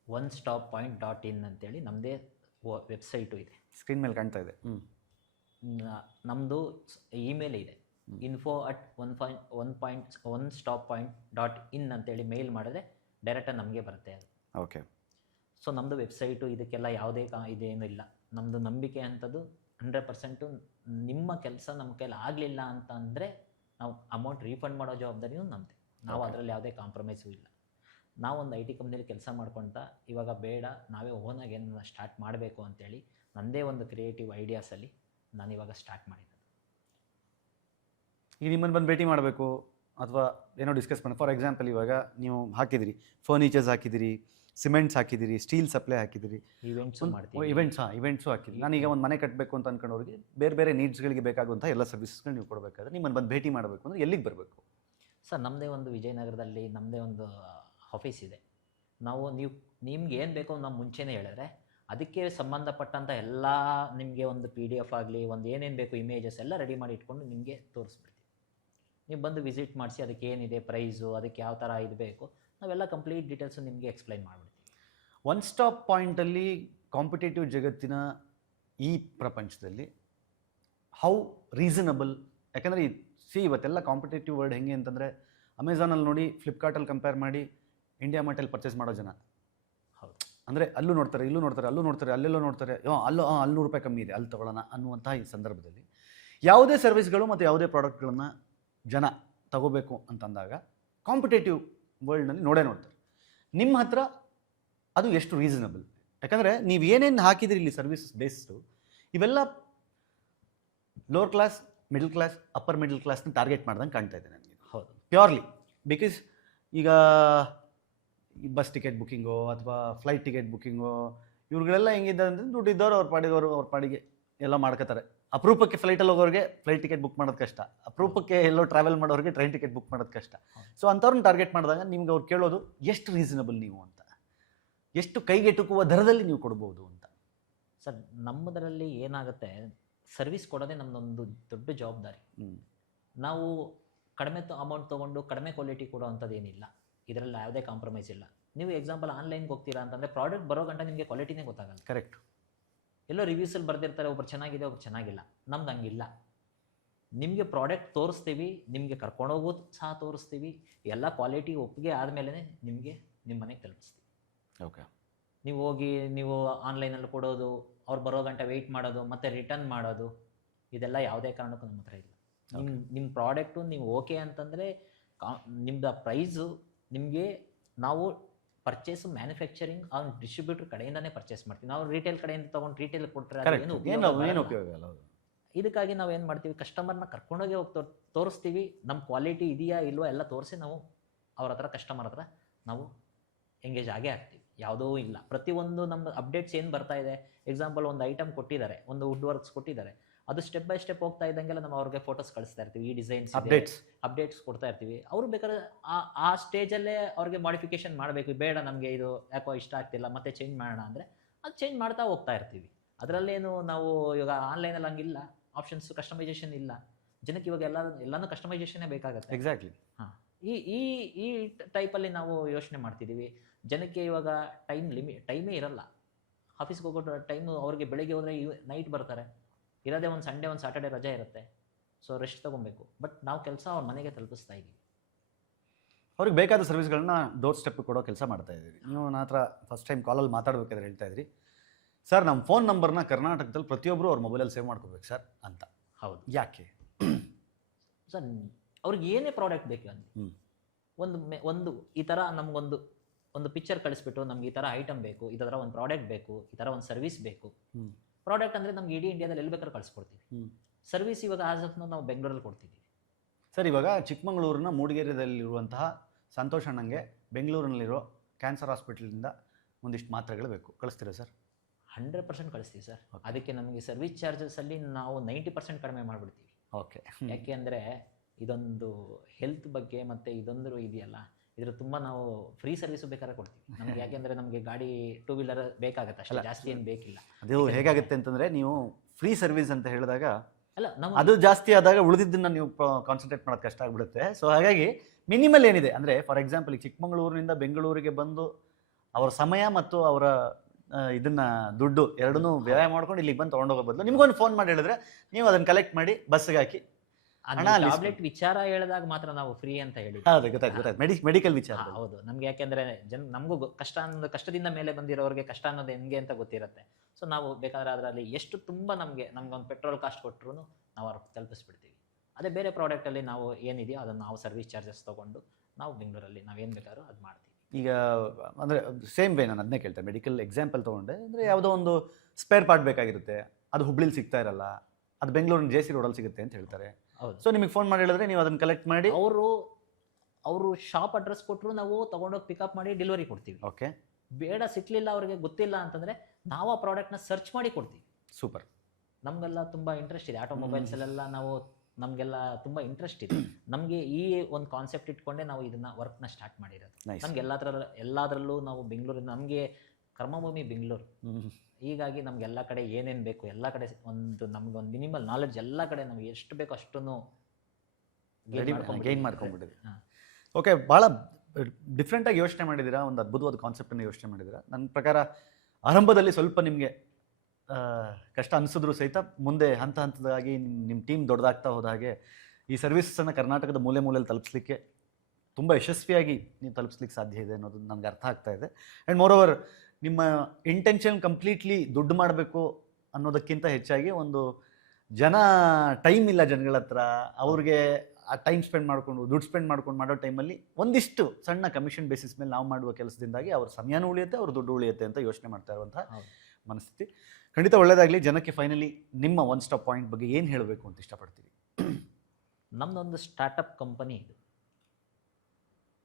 onestoppoint.in ಅಂತೇಳಿ ನಮ್ಮದೇ ವೆಬ್ಸೈಟು ಇದೆ. ಸ್ಕ್ರೀನ್ ಮೇಲೆ ಕಾಣ್ತಾ ಇದೆ. ನಮ್ಮದು ಇಮೇಲ್ ಇದೆ, info@onestoppoint.in ಅಂತೇಳಿ ಮೇಲ್ ಮಾಡಿದ್ರೆ ಡೈರೆಕ್ಟಾಗಿ ನಮಗೆ ಬರುತ್ತೆ ಅದು. ಓಕೆ. ಸೊ ನಮ್ಮದು ವೆಬ್ಸೈಟು ಇದಕ್ಕೆಲ್ಲ ಯಾವುದೇ ಇದೇನೂ ಇಲ್ಲ. ನಮ್ಮದು ನಂಬಿಕೆ ಅಂಥದ್ದು 100% ನಿಮ್ಮ ಕೆಲಸ ನಮ್ಮ ಕೈಲಿ ಆಗಲಿಲ್ಲ ಅಂತ ಅಂದರೆ ನಾವು ಅಮೌಂಟ್ ರೀಫಂಡ್ ಮಾಡೋ ಜವಾಬ್ದಾರಿನೂ ನಮ್ಮದೇ. ನಾವು ಅದರಲ್ಲಿ ಯಾವುದೇ ಕಾಂಪ್ರಮೈಸು ಇಲ್ಲ. ನಾವೊಂದು IT ಕಂಪ್ನಿಲಿ ಕೆಲಸ ಮಾಡ್ಕೊತ ಇವಾಗ ಬೇಡ ನಾವೇ ಓನಾಗಿ ಏನನ್ನ ಸ್ಟಾರ್ಟ್ ಮಾಡಬೇಕು ಅಂತೇಳಿ ನನ್ನದೇ ಒಂದು ಕ್ರಿಯೇಟಿವ್ ಐಡಿಯಾಸಲ್ಲಿ ನಾನು ಇವಾಗ ಸ್ಟಾರ್ಟ್ ಮಾಡಿದ್ದು. ಈಗ ನಿಮ್ಮನ್ನು ಬಂದು ಭೇಟಿ ಮಾಡಬೇಕು ಅಥವಾ ಏನೋ ಡಿಸ್ಕಸ್ ಮಾಡಿ, ಫಾರ್ ಎಕ್ಸಾಂಪಲ್ ಇವಾಗ ನೀವು ಹಾಕಿದಿರಿ ಫರ್ನಿಚರ್ಸ್ ಹಾಕಿದಿರಿ, ಸಿಮೆಂಟ್ಸ್ ಹಾಕಿದಿರಿ, ಸ್ಟೀಲ್ ಸಪ್ಲೈ ಹಾಕಿದಿರಿ, ಇವೆಂಟ್ಸು ಮಾಡ್ತೀವಿ. ಇವೆಂಟ್ಸು ಹಾಕಿದ್ರಿ. ನಾನೀಗ ಒಂದು ಮನೆ ಕಟ್ಟಬೇಕು ಅಂತ ಅಂದ್ಕೊಂಡವ್ರಿಗೆ ಬೇರೆ ಬೇರೆ ನೀಡ್ಸ್ಗಳಿಗೆ ಬೇಕಾಗುವಂಥ ಎಲ್ಲ ಸರ್ವಿಸ್ಗಳು ನೀವು ಕೊಡಬೇಕಾದ್ರೆ ನಿಮ್ಮನ್ನು ಬಂದು ಭೇಟಿ ಮಾಡಬೇಕು ಅಂದರೆ ಎಲ್ಲಿಗೆ ಬರಬೇಕು? ಸರ್ ನಮ್ಮದೇ ಒಂದು ವಿಜಯನಗರದಲ್ಲಿ ನಮ್ಮದೇ ಒಂದು ಆಫೀಸ್ ಇದೆ. ನಾವು ನಿಮ್ಗೆ ಏನು ಬೇಕೋ ನಾವು ಮುಂಚೆನೇ ಹೇಳಿದ್ರೆ ಅದಕ್ಕೆ ಸಂಬಂಧಪಟ್ಟಂಥ ಎಲ್ಲ ನಿಮಗೆ ಒಂದು PDF ಆಗಲಿ ಒಂದು ಏನೇನು ಬೇಕು ಇಮೇಜಸ್ ಎಲ್ಲ ರೆಡಿ ಮಾಡಿ ಇಟ್ಕೊಂಡು ನಿಮಗೆ ತೋರಿಸ್ಬಿಡ್ತೀವಿ. ನೀವು ಬಂದು ವಿಸಿಟ್ ಮಾಡಿಸಿ ಅದಕ್ಕೆ ಏನಿದೆ ಪ್ರೈಸು, ಅದಕ್ಕೆ ಯಾವ ಥರ ಇದು ಬೇಕು, ನಾವೆಲ್ಲ ಕಂಪ್ಲೀಟ್ ಡೀಟೇಲ್ಸು ನಿಮಗೆ ಎಕ್ಸ್ಪ್ಲೈನ್ ಮಾಡಿಬಿಡ್ತೀವಿ. ಒನ್ ಸ್ಟಾಪ್ ಪಾಯಿಂಟಲ್ಲಿ ಕಾಂಪಿಟೇಟಿವ್ ಜಗತ್ತಿನ ಈ ಪ್ರಪಂಚದಲ್ಲಿ ಹೌ ರೀಸನಬಲ್, ಯಾಕಂದರೆ ಇವತ್ತೆಲ್ಲ ಕಾಂಪಿಟೇಟಿವ್ ವರ್ಡ್ ಹೆಂಗೆ ಅಂತಂದರೆ ಅಮೆಝಾನಲ್ಲಿ ನೋಡಿ ಫ್ಲಿಪ್ಕಾರ್ಟಲ್ಲಿ ಕಂಪೇರ್ ಮಾಡಿ ಇಂಡಿಯಾ ಮಾರ್ಟಲ್ಲಿ ಪರ್ಚೇಸ್ ಮಾಡೋ ಜನ. ಹೌದು. ಅಂದರೆ ಅಲ್ಲೂ ನೋಡ್ತಾರೆ, ಇಲ್ಲೂ ನೋಡ್ತಾರೆ, ಅಲ್ಲೂ ನೋಡ್ತಾರೆ, ಅಲ್ಲೆಲ್ಲೋ ನೋಡ್ತಾರೆ, ಅಲ್ಲಿ ₹100 ಕಮ್ಮಿ ಇದೆ, ಅಲ್ಲಿ ತೊಗೊಳ್ಳೋಣ ಅನ್ನುವಂಥ ಈ ಸಂದರ್ಭದಲ್ಲಿ ಯಾವುದೇ ಸರ್ವಿಸ್ಗಳು ಮತ್ತು ಯಾವುದೇ ಪ್ರಾಡಕ್ಟ್ಗಳನ್ನು ಜನ ತಗೋಬೇಕು ಅಂತಂದಾಗ ಕಾಂಪಿಟೇಟಿವ್ ವರ್ಲ್ಡ್ನಲ್ಲಿ ನೋಡ್ತಾರೆ. ನಿಮ್ಮ ಹತ್ರ ಅದು ಎಷ್ಟು ರೀಸನಬಲ್? ಯಾಕಂದರೆ ನೀವು ಏನೇನು ಹಾಕಿದಿರಿ ಇಲ್ಲಿ ಸರ್ವಿಸಸ್ ಬೇಸ್ಡು ಇವೆಲ್ಲ lower class, middle class, upper middle ಕ್ಲಾಸ್ನ ಟಾರ್ಗೆಟ್ ಮಾಡ್ದಂಗೆ ಕಾಣ್ತಾ ಇದೆ ನನಗೆ. ಹೌದು, ಪ್ಯೂರ್ಲಿ ಬಿಕಾಸ್ ಈಗ ಈ ಬಸ್ ಟಿಕೆಟ್ ಬುಕ್ಕಿಂಗು ಅಥವಾ ಫ್ಲೈಟ್ ಟಿಕೆಟ್ ಬುಕ್ಕಿಂಗು ಇವ್ರುಗಳೆಲ್ಲ ಹೆಂಗಿದ್ದಾರೆ ಅಂದರೆ ದುಡ್ಡಿದ್ದವ್ರು ಅವ್ರ ಪಾಡಿಗೆ ಎಲ್ಲ ಮಾಡ್ಕೋತಾರೆ. ಅಪರೂಪಕ್ಕೆ ಫ್ಲೈಟಲ್ಲಿ ಹೋಗೋರಿಗೆ ಫ್ಲೈಟ್ ಟಿಕೆಟ್ ಬುಕ್ ಮಾಡೋದು ಕಷ್ಟ, ಅಪರೂಪಕ್ಕೆ ಎಲ್ಲೋ ಟ್ರಾವೆಲ್ ಮಾಡೋರಿಗೆ ಟ್ರೈನ್ ಟಿಕೆಟ್ ಬುಕ್ ಮಾಡೋದು ಕಷ್ಟ. ಸೊ ಅಂಥವ್ರನ್ನ ಟಾರ್ಗೆಟ್ ಮಾಡಿದಾಗ ನಿಮ್ಗೆ ಅವ್ರು ಕೇಳೋದು ಎಷ್ಟು ರೀಸನಬಲ್ ನೀವು ಅಂತ, ಎಷ್ಟು ಕೈಗೆಟುಕುವ ದರದಲ್ಲಿ ನೀವು ಕೊಡ್ಬೋದು ಅಂತ. ಸರ್ ನಮ್ಮದರಲ್ಲಿ ಏನಾಗುತ್ತೆ, ಸರ್ವಿಸ್ ಕೊಡೋದೇ ನಮ್ಮದೊಂದು ದೊಡ್ಡ ಜವಾಬ್ದಾರಿ. ನಾವು ಕಡಿಮೆ ಅಮೌಂಟ್ ತೊಗೊಂಡು ಕಡಿಮೆ ಕ್ವಾಲಿಟಿ ಕೊಡೋ ಅಂಥದ್ದು ಏನಿಲ್ಲ, ಇದರಲ್ಲಿ ಯಾವುದೇ ಕಾಂಪ್ರಮೈಸ್ ಇಲ್ಲ. ನೀವು ಎಕ್ಸಾಂಪಲ್ ಆನ್ಲೈನ್ಗೆ ಹೋಗ್ತೀರಾ ಅಂತಂದರೆ ಪ್ರಾಡಕ್ಟ್ ಬರೋ ಗಂಟ ನಿಮಗೆ ಕ್ವಾಲಿಟಿನೇ ಗೊತ್ತಾಗಲ್ಲ. ಕರೆಕ್ಟ್. ಎಲ್ಲೋ ರಿವ್ಯೂಸಲ್ಲಿ ಬರ್ದಿರ್ತಾರೆ, ಒಬ್ರು ಚೆನ್ನಾಗಿದೆ ಒಬ್ರು ಚೆನ್ನಾಗಿಲ್ಲ. ನಮ್ದು ಹಂಗಿಲ್ಲ. ನಿಮಗೆ ಪ್ರಾಡಕ್ಟ್ ತೋರಿಸ್ತೀವಿ, ನಿಮಗೆ ಕರ್ಕೊಂಡೋಗೋದು ಸಹ ತೋರಿಸ್ತೀವಿ, ಎಲ್ಲ ಕ್ವಾಲಿಟಿ ಒಪ್ಪಿಗೆ ಆದಮೇಲೆ ನಿಮಗೆ ನಿಮ್ಮ ಮನೆಗೆ ತಲುಪಿಸ್ತೀವಿ. ಓಕೆ. ನೀವು ಹೋಗಿ ನೀವು ಆನ್ಲೈನಲ್ಲಿ ಕೊಡೋದು, ಅವ್ರು ಬರೋ ಗಂಟೆ ವೆಯ್ಟ್ ಮಾಡೋದು, ಮತ್ತು ರಿಟರ್ನ್ ಮಾಡೋದು, ಇದೆಲ್ಲ ಯಾವುದೇ ಕಾರಣಕ್ಕೂ ನಮ್ಮ ಹತ್ರ ಇಲ್ಲ. ನಿಮ್ಮ ಪ್ರಾಡಕ್ಟು ನೀವು ಓಕೆ ಅಂತಂದರೆ ನಿಮ್ಮದು ಪ್ರೈಸು ನಿಮಗೆ ನಾವು ಪರ್ಚೇಸು ಮ್ಯಾನುಫ್ಯಾಕ್ಚರಿಂಗ್ ಅವ್ನು ಡಿಸ್ಟ್ರಿಬ್ಯೂಟರ್ ಕಡೆಯಿಂದನೇ ಪರ್ಚೇಸ್ ಮಾಡ್ತೀವಿ. ನಾವು ರಿಟೇಲ್ ಕಡೆಯಿಂದ ತೊಗೊಂಡು ರಿಟೇಲ್ ಕೊಟ್ಟರೆ ಏನು ಉಪಯೋಗ ಇಲ್ಲ. ಇದಕ್ಕಾಗಿ ನಾವು ಏನು ಮಾಡ್ತೀವಿ, ಕಸ್ಟಮರ್ನ ಕರ್ಕೊಂಡೋಗಿ ಹೋಗಿ ತೋರಿಸ್ತೀವಿ. ನಮ್ಮ ಕ್ವಾಲಿಟಿ ಇದೆಯಾ ಇಲ್ವೋ ಎಲ್ಲ ತೋರಿಸಿ ನಾವು ಅವ್ರ ಹತ್ರ ಕಸ್ಟಮರ್ ಹತ್ರ ನಾವು ಎಂಗೇಜ್ ಆಗೇ ಆಗ್ತೀವಿ. ಯಾವುದೂ ಇಲ್ಲ. ಪ್ರತಿಯೊಂದು ನಮ್ಮ ಅಪ್ಡೇಟ್ಸ್ ಏನು ಬರ್ತಾ ಇದೆ, ಎಕ್ಸಾಂಪಲ್ ಒಂದು ಐಟಮ್ ಕೊಟ್ಟಿದ್ದಾರೆ, ಒಂದು ವುಡ್ ವರ್ಕ್ಸ್ ಕೊಟ್ಟಿದ್ದಾರೆ, ಅದು ಸ್ಟೆಪ್ ಬೈ ಸ್ಟೆಪ್ ಹೋಗ್ತಾ ಇದ್ದಂಗೆಲ್ಲ ನಾವು ಅವ್ರಿಗೆ ಫೋಟೋಸ್ ಕಳಿಸ್ತಾ ಇರ್ತೀವಿ. ಈ ಡಿಸೈನ್ಸ್ ಅಪ್ಡೇಟ್ಸ್ ಕೊಡ್ತಾ ಇರ್ತೀವಿ. ಅವರು ಬೇಕಾದ್ರೆ ಆ ಸ್ಟೇಜಲ್ಲೇ ಅವ್ರಿಗೆ ಮಾಡಿಫಿಕೇಶನ್ ಮಾಡಬೇಕು. ಬೇಡ ನಮಗೆ ಇದು ಯಾಕೋ ಇಷ್ಟ ಆಗ್ತಿಲ್ಲ ಮತ್ತೆ ಚೇಂಜ್ ಮಾಡೋಣ ಅಂದರೆ ಅದು ಚೇಂಜ್ ಮಾಡ್ತಾ ಹೋಗ್ತಾ ಇರ್ತೀವಿ. ಅದರಲ್ಲೇನು ನಾವು ಇವಾಗ ಆನ್ಲೈನಲ್ಲಿ ಹಂಗಿಲ್ಲ, ಆಪ್ಷನ್ಸ್ ಕಸ್ಟಮೈಸೇಷನ್ ಇಲ್ಲ. ಜನಕ್ಕೆ ಇವಾಗ ಎಲ್ಲನೂ ಕಸ್ಟಮೈಸೇಷನ್ನೇ ಬೇಕಾಗುತ್ತೆ. ಎಕ್ಸಾಕ್ಟ್ಲಿ. ಹಾಂ, ಈ ಟೈಪಲ್ಲಿ ನಾವು ಯೋಚನೆ ಮಾಡ್ತಿದ್ದೀವಿ. ಜನಕ್ಕೆ ಇವಾಗ ಟೈಮೇ ಇರಲ್ಲ. ಆಫೀಸ್ಗೆ ಹೋಗೋ ಟೈಮು ಅವ್ರಿಗೆ ಬೆಳಗ್ಗೆ ಹೋದರೆ ನೈಟ್ ಬರ್ತಾರೆ, ಇರೋದೇ ಒಂದು ಸಂಡೇ ಒಂದು ಸ್ಯಾಟರ್ಡೆ ರಜೆ ಇರುತ್ತೆ. ಸೊ ರೆಸ್ಟ್ ತೊಗೊಬೇಕು. ಬಟ್ ನಾವು ಕೆಲಸ ಅವ್ರ ಮನೆಗೆ ತಲುಪಿಸ್ತಾ ಇದ್ದೀವಿ. ಅವ್ರಿಗೆ ಬೇಕಾದ ಸರ್ವಿಸ್ಗಳನ್ನ ಡೋರ್ ಸ್ಟೆಪ್ ಕೊಡೋ ಕೆಲಸ ಮಾಡ್ತಾ ಇದ್ದೀವಿ. ನೀವು ನನ್ನ ಹತ್ರ ಫಸ್ಟ್ ಟೈಮ್ ಕಾಲಲ್ಲಿ ಮಾತಾಡಬೇಕಾದ್ರೆ ಹೇಳ್ತಾ ಇದ್ರಿ, ಸರ್ ನಮ್ಮ ಫೋನ್ ನಂಬರ್ನ ಕರ್ನಾಟಕದಲ್ಲಿ ಪ್ರತಿಯೊಬ್ಬರು ಅವ್ರ ಮೊಬೈಲಲ್ಲಿ ಸೇವ್ ಮಾಡ್ಕೋಬೇಕು ಸರ್ ಅಂತ. ಹೌದು. ಯಾಕೆ ಸರ್ ಅವ್ರಿಗೆ ಏನೇ ಪ್ರಾಡಕ್ಟ್ ಬೇಕು ಅಂತ ಒಂದು ಈ ಥರ ನಮಗೊಂದು ಪಿಕ್ಚರ್ ಕಳಿಸ್ಬಿಟ್ಟು ನಮ್ಗೆ ಈ ಥರ ಐಟಮ್ ಬೇಕು, ಈ ಥರ ಒಂದು ಪ್ರಾಡಕ್ಟ್ ಬೇಕು, ಈ ಥರ ಒಂದು ಸರ್ವಿಸ್ ಬೇಕು. ಪ್ರಾಡಕ್ಟ್ ಅಂದರೆ ನಮ್ಗೆ ಇಡೀ ಇಂಡಿಯಾದಲ್ಲಿ ಎಲ್ಲಿ ಬೇಕಾದ್ರೂ ಕಳಿಸ್ಕೊಡ್ತೀವಿ. ಸರ್ವಿಸ್ ಇವಾಗ ಆಸ್ ಆಫ್ ನಾವು ಬೆಂಗಳೂರಲ್ಲಿ ಕೊಡ್ತಿದ್ದೀವಿ. ಸರ್ ಇವಾಗ ಚಿಕ್ಕಮಗಳೂರಿನ ಮೂಡಿಗೆರೆಯಲ್ಲಿರುವಂತಹ ಸಂತೋಷ್ ಅಣ್ಣಂಗೆ ಬೆಂಗಳೂರಿನಲ್ಲಿರೋ ಕ್ಯಾನ್ಸರ್ ಹಾಸ್ಪಿಟಲಿಂದ ಒಂದಿಷ್ಟು ಮಾತ್ರೆಗಳು ಬೇಕು, ಕಳಿಸ್ತೀರಾ ಸರ್? 100% ಕಳಿಸ್ತೀವಿ ಸರ್. ಅದಕ್ಕೆ ನಮಗೆ ಸರ್ವಿಸ್ ಚಾರ್ಜಸಲ್ಲಿ ನಾವು 90% ಕಡಿಮೆ ಮಾಡಿಬಿಡ್ತೀವಿ. ಓಕೆ. ಯಾಕೆ ಅಂದರೆ ಇದೊಂದು ಹೆಲ್ತ್ ಬಗ್ಗೆ ಮತ್ತು ಇದೊಂದು ಇದೆಯಲ್ಲ, ಇದ್ರ ತುಂಬ ನಾವು ಫ್ರೀ ಸರ್ವಿಸು ಬೇಕಾದ್ರೆ ಕೊಡ್ತೀವಿ ನಮಗೆ. ಯಾಕೆಂದರೆ ನಮಗೆ ಗಾಡಿ 2 ವೀಲರ್ ಬೇಕಾಗುತ್ತೆ ಅಷ್ಟೇ, ಜಾಸ್ತಿ ಏನು ಬೇಕಿಲ್ಲ. ಅದು ಹೇಗಾಗುತ್ತೆ ಅಂತಂದರೆ ನೀವು ಫ್ರೀ ಸರ್ವಿಸ್ ಅಂತ ಹೇಳಿದಾಗ ಅಲ್ಲ ಅದು ಜಾಸ್ತಿ ಆದಾಗ ಉಳಿದಿದ್ದನ್ನು ನೀವು ಕಾನ್ಸಂಟ್ರೇಟ್ ಮಾಡೋದು ಕಷ್ಟ ಆಗಿಬಿಡುತ್ತೆ. ಸೊ ಹಾಗಾಗಿ ಮಿನಿಮಲ್ ಏನಿದೆ ಅಂದರೆ, ಫಾರ್ ಎಕ್ಸಾಂಪಲ್ ಈ ಚಿಕ್ಕಮಗಳೂರಿನಿಂದ ಬೆಂಗಳೂರಿಗೆ ಬಂದು ಅವರ ಸಮಯ ಮತ್ತು ಅವರ ಇದನ್ನು ದುಡ್ಡು ಎರಡನ್ನೂ ವ್ಯಯ ಮಾಡ್ಕೊಂಡು ಇಲ್ಲಿಗೆ ಬಂದು ತೊಗೊಂಡೋಗೋ ಬದಲು ನಿಮಗೊಂದು ಫೋನ್ ಮಾಡಿ ಹೇಳಿದ್ರೆ ನೀವು ಅದನ್ನು ಕಲೆಕ್ಟ್ ಮಾಡಿ ಬಸ್ಸಿಗೆ ಹಾಕಿ ಹಣ ಅಲ್ಲಿ ಟ್ಯಾಬ್ಲೆಟ್ ವಿಚಾರ ಹೇಳಿದಾಗ ಮಾತ್ರ ನಾವು ಫ್ರೀ ಅಂತ ಹೇಳಿ. ಹೌದು, ಗೊತ್ತಾಯ್ತು ಮೆಡಿಕಲ್ ವಿಚಾರ. ಹೌದು, ನಮ್ಗೆ ಯಾಕೆಂದ್ರೆ ನಮಗೂ ಕಷ್ಟದಿಂದ ಮೇಲೆ ಬಂದಿರೋರಿಗೆ ಕಷ್ಟ ಅನ್ನೋದು ಹೆಂಗೆ ಅಂತ ಗೊತ್ತಿರುತ್ತೆ. ಸೊ ನಾವು ಬೇಕಾದ್ರೆ ಅದರಲ್ಲಿ ಎಷ್ಟು ತುಂಬ ನಮ್ಗೊಂದು ಪೆಟ್ರೋಲ್ ಕಾಸ್ಟ್ ಕೊಟ್ಟರು ನಾವು ಅವ್ರಿಗೆ ತಲುಪಿಸ್ಬಿಡ್ತೀವಿ. ಅದೇ ಬೇರೆ ಪ್ರಾಡಕ್ಟಲ್ಲಿ ನಾವು ಏನಿದೆಯೋ ಅದನ್ನು ನಾವು ಸರ್ವಿಸ್ ಚಾರ್ಜಸ್ ತೊಗೊಂಡು ನಾವು ಬೆಂಗಳೂರಲ್ಲಿ ನಾವೇನು ಬೇಕಾದ್ರೂ ಅದು ಮಾಡ್ತೀವಿ. ಈಗ ಅಂದರೆ ಸೇಮ್ ವೇ ನಾನು ಅದನ್ನೇ ಕೇಳ್ತೇನೆ. ಮೆಡಿಕಲ್ ಎಕ್ಸಾಂಪಲ್ ತೊಗೊಂಡೆ ಅಂದರೆ ಯಾವುದೋ ಒಂದು ಸ್ಪೇರ್ ಪಾರ್ಟ್ ಬೇಕಾಗಿರುತ್ತೆ, ಅದು ಹುಬ್ಳಿಲಿ ಸಿಗ್ತಾ ಇರಲ್ಲ, ಅದು ಬೆಂಗಳೂರಿನ JC ರೋಡಲ್ಲಿ ಸಿಗುತ್ತೆ ಅಂತ ಹೇಳ್ತಾರೆ. ಹೌದು. ಸೊ ನಿಮಗೆ ಫೋನ್ ಮಾಡಿ ಹೇಳಿದ್ರೆ ನೀವು ಅದನ್ನು ಕಲೆಕ್ಟ್ ಮಾಡಿ ಅವರು ಶಾಪ್ ಅಡ್ರೆಸ್ ಕೊಟ್ಟರು ನಾವು ತೊಗೊಂಡೋಗಿ ಪಿಕಪ್ ಮಾಡಿ ಡೆಲಿವರಿ ಕೊಡ್ತೀವಿ. ಓಕೆ, ಬೇಡ ಸಿಕ್ಲಿಲ್ಲ ಅವ್ರಿಗೆ ಗೊತ್ತಿಲ್ಲ ಅಂತಂದರೆ ನಾವು ಆ ಪ್ರಾಡಕ್ಟ್ನ ಸರ್ಚ್ ಮಾಡಿ ಕೊಡ್ತೀವಿ. ಸೂಪರ್. ನಮಗೆಲ್ಲ ತುಂಬ ಇಂಟ್ರೆಸ್ಟ್ ಇದೆ ಆಟೋಮೊಬೈಲ್ಸಲ್ಲೆಲ್ಲ. ನಮಗೆಲ್ಲ ತುಂಬ ಇಂಟ್ರೆಸ್ಟ್ ಇದೆ. ನಮಗೆ ಈ ಒಂದು ಕಾನ್ಸೆಪ್ಟ್ ಇಟ್ಕೊಂಡೆ ನಾವು ಇದನ್ನ ವರ್ಕ್ನ ಸ್ಟಾರ್ಟ್ ಮಾಡಿರೋದು. Nice. ನಮ್ಗೆ ಎಲ್ಲದರಲ್ಲೂ ನಾವು ಬೆಂಗಳೂರಿಂದ, ನಮಗೆ ಕರ್ಮಭೂಮಿ ಬೆಂಗಳೂರು, ಹೀಗಾಗಿ ನಮ್ಗೆಲ್ಲ ಕಡೆ ಏನೇನು ಬೇಕು ಎಲ್ಲ ಕಡೆ ನಮ್ಗೆ ಒಂದು ಮಿನಿಮಲ್ ನಾಲೆಡ್ಜ್ ಎಲ್ಲ ಕಡೆ ನಮಗೆ ಎಷ್ಟು ಬೇಕೋ ಅಷ್ಟನ್ನು ಗೈನ್ ಮಾಡ್ಕೊಂಡ್ಬಿಟ್ಟಿದೆ. ಓಕೆ, ಭಾಳ ಡಿಫ್ರೆಂಟಾಗಿ ಯೋಚನೆ ಮಾಡಿದ್ದೀರಾ, ಒಂದು ಅದ್ಭುತವಾದ ಕಾನ್ಸೆಪ್ಟನ್ನು ಯೋಚನೆ ಮಾಡಿದ್ದೀರಾ. ನನ್ನ ಪ್ರಕಾರ ಆರಂಭದಲ್ಲಿ ಸ್ವಲ್ಪ ನಿಮಗೆ ಕಷ್ಟ ಅನಿಸಿದ್ರು ಸಹಿತ ಮುಂದೆ ಹಂತ ಹಂತದಾಗಿ ನಿಮ್ಮ ಟೀಮ್ ದೊಡ್ಡದಾಗ್ತಾ ಹೋದ ಹಾಗೆ ಈ ಸರ್ವಿಸನ್ನು ಕರ್ನಾಟಕದ ಮೂಲೆ ಮೂಲೆಯಲ್ಲಿ ತಲುಪಿಸ್ಲಿಕ್ಕೆ ತುಂಬ ಯಶಸ್ವಿಯಾಗಿ ನೀವು ತಲುಪಿಸ್ಲಿಕ್ಕೆ ಸಾಧ್ಯ ಇದೆ ಅನ್ನೋದು ನನಗೆ ಅರ್ಥ ಆಗ್ತಾ ಇದೆ. ಆ್ಯಂಡ್ ಮೋರ್ ಓವರ್ ನಿಮ್ಮ ಇಂಟೆನ್ಷನ್ ಕಂಪ್ಲೀಟ್ಲಿ ದುಡ್ಡು ಮಾಡಬೇಕು ಅನ್ನೋದಕ್ಕಿಂತ ಹೆಚ್ಚಾಗಿ ಒಂದು ಟೈಮ್ ಇಲ್ಲ ಜನಗಳ ಹತ್ರ, ಅವ್ರಿಗೆ ಆ ಟೈಮ್ ಸ್ಪೆಂಡ್ ಮಾಡಿಕೊಂಡು ದುಡ್ಡು ಸ್ಪೆಂಡ್ ಮಾಡ್ಕೊಂಡು ಮಾಡೋ ಟೈಮಲ್ಲಿ ಒಂದಿಷ್ಟು ಸಣ್ಣ ಕಮಿಷನ್ ಬೇಸಿಸ್ ಮೇಲೆ ನಾವು ಮಾಡುವ ಕೆಲಸದಿಂದಾಗಿ ಅವ್ರ ಸಮಯನೂ ಉಳಿಯುತ್ತೆ, ಅವ್ರ ದುಡ್ಡು ಉಳಿಯುತ್ತೆ ಅಂತ ಯೋಚನೆ ಮಾಡ್ತಾ ಇರುವಂಥ ಮನಸ್ಥಿತಿ. ಖಂಡಿತ ಒಳ್ಳೆಯದಾಗಲಿ. ಜನಕ್ಕೆ ಫೈನಲಿ ನಿಮ್ಮ ಒನ್ ಸ್ಟಾಪ್ ಪಾಯಿಂಟ್ ಬಗ್ಗೆ ಏನು ಹೇಳಬೇಕು ಅಂತ ಇಷ್ಟಪಡ್ತೀವಿ? ನಮ್ಮದೊಂದು ಸ್ಟಾರ್ಟಪ್ ಕಂಪನಿ ಇದು.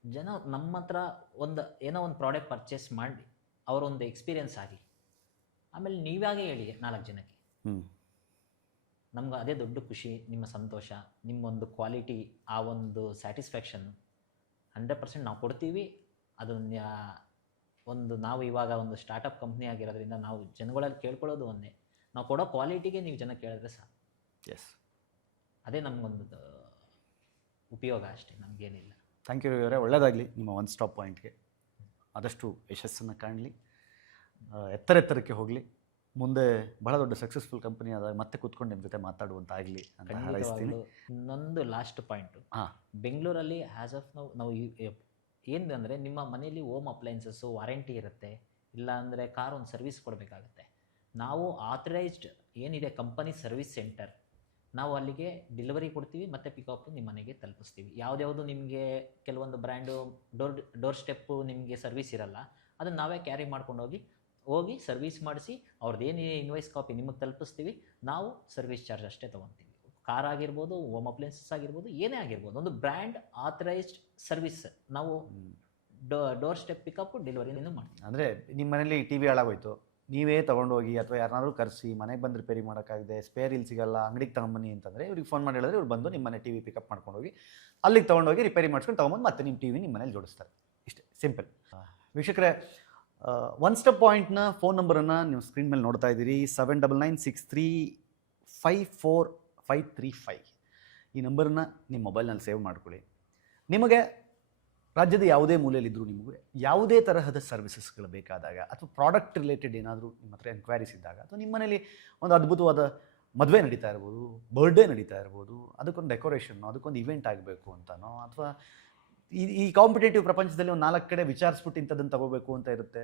ಜನ ನಮ್ಮ ಹತ್ರ ಏನೋ ಒಂದು ಪ್ರಾಡಕ್ಟ್ ಪರ್ಚೇಸ್ ಮಾಡಿ ಅವರೊಂದು ಎಕ್ಸ್ಪೀರಿಯನ್ಸ್ ಆಗಿ ಆಮೇಲೆ ನೀವಾಗೇ ಹೇಳಿ 4 ಜನಕ್ಕೆ. ನಮ್ಗೆ ಅದೇ ದೊಡ್ಡ ಖುಷಿ, ನಿಮ್ಮ ಸಂತೋಷ, ನಿಮ್ಮೊಂದು ಕ್ವಾಲಿಟಿ, ಆ ಒಂದು ಸ್ಯಾಟಿಸ್ಫ್ಯಾಕ್ಷನ್ 100% ನಾವು ಕೊಡ್ತೀವಿ. ಅದನ್ನು ನಾವು ಇವಾಗ ಒಂದು ಸ್ಟಾರ್ಟಪ್ ಕಂಪ್ನಿ ಆಗಿರೋದ್ರಿಂದ ನಾವು ಜನಗಳಲ್ಲಿ ಕೇಳ್ಕೊಳ್ಳೋದು ಒಂದೇ, ನಾವು ಕೊಡೋ ಕ್ವಾಲಿಟಿಗೆ ನೀವು ಜನ ಕೇಳಿದ್ರೆ ಸಾಕು. ಎಸ್, ಅದೇ ನಮಗೊಂದು ಉಪಯೋಗ ಅಷ್ಟೇ, ನಮಗೇನಿಲ್ಲ. Thank you Ravi. ಒಳ್ಳೆಯದಾಗಲಿ. ನಿಮ್ಮ ಒನ್ ಸ್ಟಾಪ್ ಪಾಯಿಂಟ್ಗೆ ಆದಷ್ಟು ಯಶಸ್ಸನ್ನು ಕಾಣಲಿ, ಎತ್ತರಕ್ಕೆ ಹೋಗಲಿ, ಮುಂದೆ ಬಹಳ ದೊಡ್ಡ ಸಕ್ಸಸ್ಫುಲ್ ಕಂಪನಿ ಆದಾಗ ಮತ್ತೆ ಕೂತ್ಕೊಂಡು ನಿಮ್ಮ ಜೊತೆ ಮಾತಾಡುವಂತಾಗಲಿ ಅಂತ ಹಾರೈಸ್ತೀನಿ. ಇನ್ನೊಂದು ಲಾಸ್ಟ್ ಪಾಯಿಂಟು, ಬೆಂಗಳೂರಲ್ಲಿ ಆ್ಯಸ್ ಆಫ್ ನಾವು ಏನಂದರೆ ನಿಮ್ಮ ಮನೆಯಲ್ಲಿ ಹೋಮ್ ಅಪ್ಲೈನ್ಸಸ್ಸು ವಾರಂಟಿ ಇರುತ್ತೆ, ಇಲ್ಲಾಂದರೆ ಕಾರ್ ಒಂದು ಸರ್ವಿಸ್ ಕೊಡಬೇಕಾಗುತ್ತೆ. ನಾವು ಆಥರೈಸ್ಡ್ ಏನಿದೆ ಕಂಪನಿ ಸರ್ವಿಸ್ ಸೆಂಟರ್, ನಾವು ಅಲ್ಲಿಗೆ ಡೆಲಿವರಿ ಕೊಡ್ತೀವಿ ಮತ್ತು ಪಿಕಪ್ ನಿಮ್ಮ ಮನೆಗೆ ತಲುಪಿಸ್ತೀವಿ. ಯಾವುದ್ಯಾವುದು ನಿಮಗೆ ಕೆಲವೊಂದು ಬ್ರ್ಯಾಂಡು ಡೋರ್ ಸ್ಟೆಪ್ಪು ನಿಮಗೆ ಸರ್ವಿಸ್ ಇರಲ್ಲ, ಅದನ್ನು ನಾವೇ ಕ್ಯಾರಿ ಮಾಡ್ಕೊಂಡು ಹೋಗಿ ಸರ್ವಿಸ್ ಮಾಡಿಸಿ ಅವ್ರದ್ದೇನಿದೆ ಇನ್ವಾಯ್ಸ್ ಕಾಪಿ ನಿಮಗೆ ತಲುಪಿಸ್ತೀವಿ. ನಾವು ಸರ್ವಿಸ್ ಚಾರ್ಜ್ ಅಷ್ಟೇ ತೊಗೊತೀವಿ. ಕಾರ್ ಆಗಿರ್ಬೋದು, ಹೋಮ್ ಅಪ್ಲೈನ್ಸಸ್ ಆಗಿರ್ಬೋದು, ಏನೇ ಆಗಿರ್ಬೋದು, ಒಂದು ಬ್ರ್ಯಾಂಡ್ ಆಥರೈಸ್ಡ್ ಸರ್ವಿಸ್ ನಾವು ಡೋರ್ ಸ್ಟೆಪ್ ಪಿಕಪ್ ಡೆಲಿವರಿನೂ ಮಾಡ್ತೀವಿ. ಅಂದರೆ ನಿಮ್ಮ ಮನೇಲಿ TV ಹಾಳಾಗೋಯ್ತು, ನೀವೇ ತೊಗೊಂಡೋಗಿ ಅಥವಾ ಯಾರನ್ನಾದ್ರೂ ಕರೆಸಿ ಮನೆಗೆ ಬಂದು ರಿಪೇರಿ ಮಾಡೋಕ್ಕಾಗಿದೆ, ಸ್ಪೇರ್ ಇಲ್ಲಿ ಸಿಗಲ್ಲ, ಅಂಗಡಿಗೆ ತಗೊಂಬನ್ನಿ ಅಂತಂದರೆ ಇವ್ರಿಗೆ ಫೋನ್ ಮಾಡಿ ಹೇಳಿದ್ರೆ ಇವ್ರು ಬಂದು ನಿಮ್ಮ ಮನೆ TV ಪಿಕಪ್ ಮಾಡ್ಕೊಂಡೋಗಿ ಅಲ್ಲಿಗೆ ತೊಗೊಂಡೋಗಿ ರಿಪೇರಿ ಮಾಡ್ಕೊಂಡು ತೊಗೊಂಬಂದು ಮತ್ತೆ ನಿಮ್ಮ TV ನಿಮ್ಮ ಮನೇಲಿ ಜೋಡಿಸ್ತಾರೆ. ಇಷ್ಟೇ, ಸಿಂಪಲ್. ವೀಕ್ಷಕರೇ, ಒನ್ ಸ್ಟೆಪ್ ಪಾಯಿಂಟ್ನ ಫೋನ್ ನಂಬರನ್ನು ನೀವು ಸ್ಕ್ರೀನ್ ಮೇಲೆ ನೋಡ್ತಾ ಇದ್ದೀರಿ. 7996354535. ಈ ನಂಬರನ್ನು ನಿಮ್ಮ ಮೊಬೈಲ್ನಲ್ಲಿ ಸೇವ್ ಮಾಡ್ಕೊಳ್ಳಿ. ನಿಮಗೆ ರಾಜ್ಯದ ಯಾವುದೇ ಮೂಲೆಯಲ್ಲಿದ್ದರೂ ನಿಮಗೆ ಯಾವುದೇ ತರಹದ ಸರ್ವಿಸಸ್ಗಳು ಬೇಕಾದಾಗ ಅಥವಾ ಪ್ರಾಡಕ್ಟ್ ರಿಲೇಟೆಡ್ ಏನಾದರೂ ನಿಮ್ಮ ಹತ್ರ ಎನ್ಕ್ವೈರೀಸ್ ಇದ್ದಾಗ, ಅಥವಾ ನಿಮ್ಮ ಮನೇಲಿ ಒಂದು ಅದ್ಭುತವಾದ ಮದುವೆ ನಡೀತಾ ಇರ್ಬೋದು, ಬರ್ಡೇ ನಡೀತಾ ಇರ್ಬೋದು, ಅದಕ್ಕೊಂದು ಡೆಕೋರೇಷನ್ನು, ಅದಕ್ಕೊಂದು ಇವೆಂಟ್ ಆಗಬೇಕು ಅಂತನೋ, ಅಥವಾ ಈ ಕಾಂಪಿಟೇಟಿವ್ ಪ್ರಪಂಚದಲ್ಲಿ ಒಂದು 4 ಕಡೆ ವಿಚಾರಿಸ್ಬಿಟ್ಟು ಇಂಥದ್ದನ್ನು ತಗೋಬೇಕು ಅಂತ ಇರುತ್ತೆ.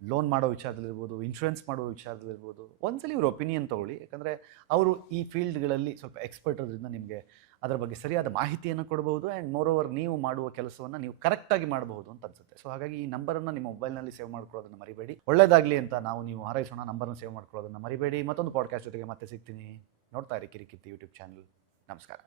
ಲೋನ್ ಮಾಡೋ ವಿಚಾರದಲ್ಲಿರ್ಬೋದು, ಇನ್ಶೂರೆನ್ಸ್ ಮಾಡೋ ವಿಚಾರದಲ್ಲಿರ್ಬೋದು, ಒಂದ್ಸಲಿ ಇವ್ರ ಒಪಿನಿಯನ್ ತೊಗೊಳ್ಳಿ. ಯಾಕಂದರೆ ಅವರು ಈ ಫೀಲ್ಡ್ಗಳಲ್ಲಿ ಸ್ವಲ್ಪ ಎಕ್ಸ್ಪರ್ಟ್ ಇರೋದ್ರಿಂದ ನಿಮಗೆ ಅದರ ಬಗ್ಗೆ ಸರಿಯಾದ ಮಾಹಿತಿಯನ್ನು ಕೊಡಬಹುದು. ಆ್ಯಂಡ್ ಮೋರ್ ಓವರ್ ನೀವು ಮಾಡುವ ಕೆಲಸವನ್ನು ನೀವು ಕರೆಕ್ಟಾಗಿ ಮಾಡಬಹುದು ಅಂತ ಅನಿಸುತ್ತೆ. ಸೊ ಹಾಗಾಗಿ ಈ ನಂಬರನ್ನು ನಿಮ್ಮ ಮೊಬೈಲ್ನಲ್ಲಿ ಸೇವ್ ಮಾಡ್ಕೊಳ್ಳೋದನ್ನು ಮರಿಬೇಡಿ. ಒಳ್ಳೆಯದಾಗಲಿ ಅಂತ ನೀವು ಹಾರೈಸೋಣ. ನಂಬರನ್ನು ಸೇವ್ ಮಾಡ್ಕೊಳ್ಳೋದನ್ನು ಮರಿಬೇಡಿ. ಮತ್ತೊಂದು ಪಾಡ್ಕಾಸ್ಟ್ ಜೊತೆಗೆ ಮತ್ತೆ ಸಿಗ್ತೀನಿ. ನೋಡ್ತಾ ಇರಿ ಕಿರಿಕಿತ್ತಿ ಯೂಟ್ಯೂಬ್ ಚಾನಲ್. ನಮಸ್ಕಾರ.